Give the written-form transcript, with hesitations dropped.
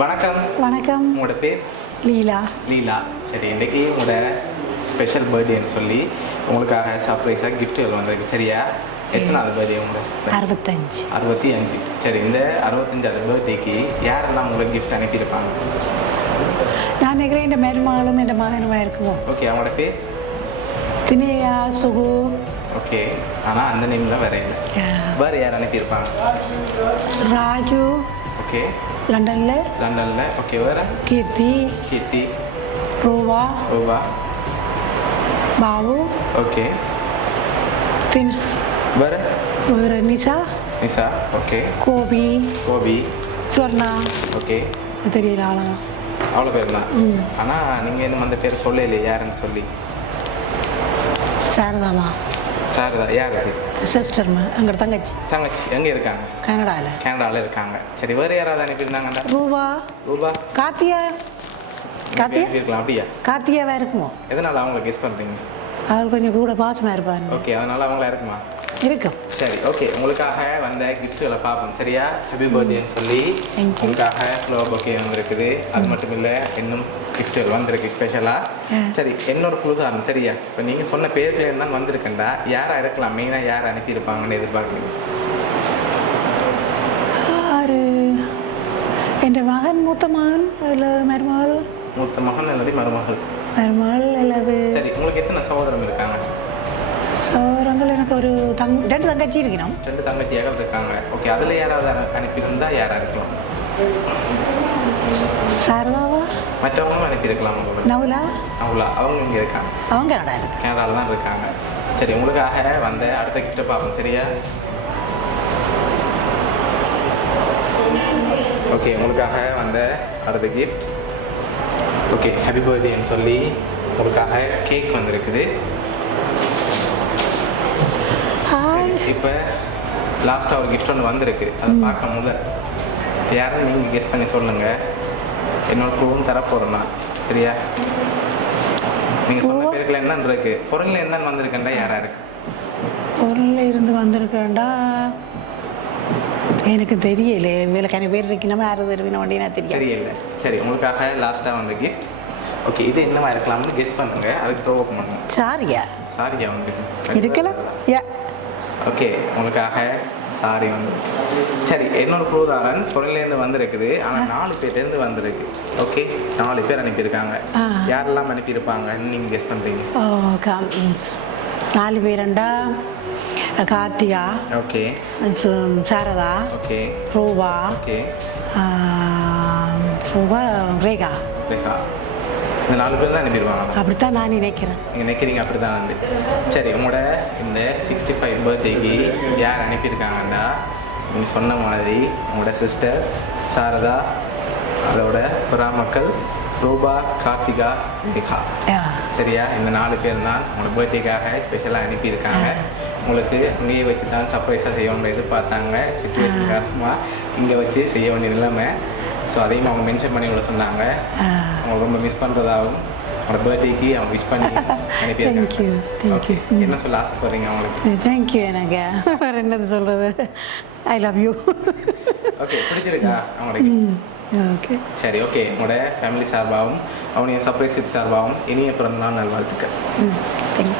வணக்கம். வணக்கம். உங்களோட பேர்? லீலா. லீலா. சரி, இன்றைக்கி உங்களோட ஸ்பெஷல் பர்த்டேன்னு சொல்லி உங்களுக்காக சர்ப்ரைஸாக கிஃப்ட்டுகள் வந்திருக்கு. சரியா? எத்தனாவது பர்த்டே உங்களுக்கு? 65. 65. சரி, இந்த 65வது பர்த்டேக்கு யாரெல்லாம் உங்களுக்கு கிஃப்ட் அனுப்பியிருப்பாங்க? நான் நினைக்கிறேன் என் மருமகளும் என் மகனுமா இருக்குவோம். ஓகே, அவங்களோட பேர்? தினேயா, சுகு. ஓகே, ஆனால் அந்த நேமில் வேற இல்லை. வேறு யார் அனுப்பியிருப்பாங்க? ராஜு. ஓகே. லண்டனில். ஓகே, வேறு? கீர்த்தி. ரூபா. பாபு. ஓகே. வேறு? நிஷா. ஓகே. கோபி. ஸ்வர்ணா. ஓகே. தெரியல ஆளுங்க. அவ்வளோ பேர் தான். ஆனால் நீங்கள் இன்னும் அந்த பேர் சொல்லலையே யாருன்னு சொல்லி. சாரதாமா. சாரதா யார் அது? சிஸ்டர்மா, எங்களோட தங்கச்சி எங்கே இருக்காங்க? கனடாவில் இருக்காங்க. சரி, வேறு யாராவது அனுப்பியிருந்தாங்கடா? ரூபா. கார்த்தியா இருக்கலாம். அப்படியா? கார்த்தியாவா இருக்குமோ? எதனால் அவங்கள கெஸ் பண்ணுறீங்க? அவள் கொஞ்சம் கூட பாசமாக இருப்பாங்க. ஓகே, அதனால் அவங்களா இருக்குமா? இருக்கும். சரி, ஓகே. உங்களுக்காக வந்த கிஃப்ட்டுகளை பார்ப்போம். சரியா? ஹாப்பி பர்த்டேன்னு சொல்லி உங்களுக்காக ஃப்ளவர் பொக்கே வந்துருக்குது. அது மட்டும் இல்லை, இன்னும் கிஃப்ட்டுகள் வந்திருக்கு ஸ்பெஷலாக. சரி, என்னோட குழுதாரம். சரியா? இப்போ நீங்கள் சொன்ன பேர்களே தான் வந்திருக்கேன்டா. யாராக இருக்கலாம்? மெயினாக யார் அனுப்பியிருப்பாங்கன்னு எதிர்பார்க்குறீங்க? என் மகன், மூத்த மகன் இல்லை மருமகள்? மூத்த மகன் இல்லாட்டி மருமகள் அல்லது. சரி, உங்களுக்கு எத்தனை சகோதரம் இருக்காங்க? சகோதரங்கள் எனக்கு ஒரு 2 தங்கச்சி இருக்கணும். 2 தங்கச்சியாக இருக்காங்க. ஓகே, அதில் யாராவது அனுப்பியிருந்தா யாராக இருக்கலாம்? சாரதாவா? மற்றவங்களும் அனுப்பியிருக்கலாம். நவுலா. அவங்க இங்கே இருக்காங்க. அவங்க கனடாவில் தான் இருக்காங்க. சரி, உங்களுக்காக வந்த அடுத்த கிஃப்ட்டை பார்ப்போம். சரியா? ஓகே, உங்களுக்காக வந்த அடுத்த கிஃப்ட். ஓகே, ஹாப்பி பர்த்டேன்னு சொல்லி உங்களுக்காக கேக் வந்திருக்குது. இப்போ லாஸ்ட்டாக ஒரு கிஃப்ட் ஒன்று வந்திருக்கு. அதை பார்க்க முதல் யாரும் நீங்கள் கெஸ் பண்ணி சொல்லுங்கள். என்னோட குழுவும் தரப்போகிறேன்னா. சரியா? நீங்கள் சொன்ன பேருக்குள்ள என்னன்னு இருக்கு, பொருளில் என்னன்னு வந்திருக்கேன்டா யாராக இருக்கு? பொருளில் இருந்து வந்திருக்கேன்டா எனக்கு தெரியல. வேலைக்கான பேர் இருக்கு, நம்ம யாரும் தெரிவின வண்டினா தெரியல. சரி, உங்களுக்காக லாஸ்ட்டாக வந்த கிஃப்ட். ஓகே, இது என்னவா இருக்கலாம்னு கெஸ் பண்ணுங்க. அதுக்கு டோ ஓப்பன் பண்ணுங்க. சாரியா வந்துருக்கு இருக்கலாம். ஓகே, உங்களுக்காக சாரி வந்து. சரி, என்னோட குழுதாரன் பொருளிலேருந்து வந்திருக்குது. ஆனால் 4 பேர்லேருந்து வந்திருக்கு. ஓகே, 4 பேர் அனுப்பியிருக்காங்க. யாரெல்லாம் அனுப்பியிருப்பாங்கன்னு நீங்கள் கெஸ் பண்ணுறீங்க? 4 பேருண்டா கார்த்திகா. ஓகே. சாரதா. ஓகே. ரூபா. ஓகே. ரேகா. இந்த 4 பேர் தான் அனுப்பிடுவாங்க. அப்படித்தான் நான் நினைக்கிறேன். நீங்கள் நினைக்கிறீங்க அப்படி தான் வந்து. சரி, உங்களோட இந்த 65 பர்த்டேக்கு யார் அனுப்பியிருக்காங்கன்னா நீங்கள் சொன்ன மாதிரி உங்களோட சிஸ்டர் சாரதா, அதோட புறாமக்கள் ரூபா, கார்த்திகா, ரேகா. சரியா? இந்த 4 பேர் தான் உங்களோட பர்த்டேக்காக ஸ்பெஷலாக அனுப்பியிருக்காங்க. உங்களுக்கு அங்கேயே வச்சு தான் சர்ப்ரைஸாக செய்ய வேண்டிய எதிர்பார்த்தாங்க. சிச்சுவேஷன் காரணமாக இங்கே வச்சு செய்ய வேண்டிய நிலைமை. ஸோ அதையும் அவங்க மென்ஷன் பண்ணி உங்களை சொன்னாங்க. அவங்க ரொம்ப மிஸ் பண்ணுறதாகவும் அவங்களோட பர்த்டேக்கு அவங்க விஷ் பண்ணி அனுப்பியிருக்காங்க. ஓகே, என்ன சொல்ல ஆசைப்படுறீங்க அவங்களுக்கு? தேங்க்யூ. எனக்கு வேறு என்னது சொல்கிறது? I love you. ஓகே, பிடிச்சிருக்கா அவங்களுக்கு? ஓகே. சரி, ஓகே. உங்களோட ஃபேமிலி சார்பாகவும் அவனைய சர்ப்ரைஸ் சார்பாகவும் இனிய பிறந்தநாள் நல்வாழ்த்துக்கள். தேங்க்யூ.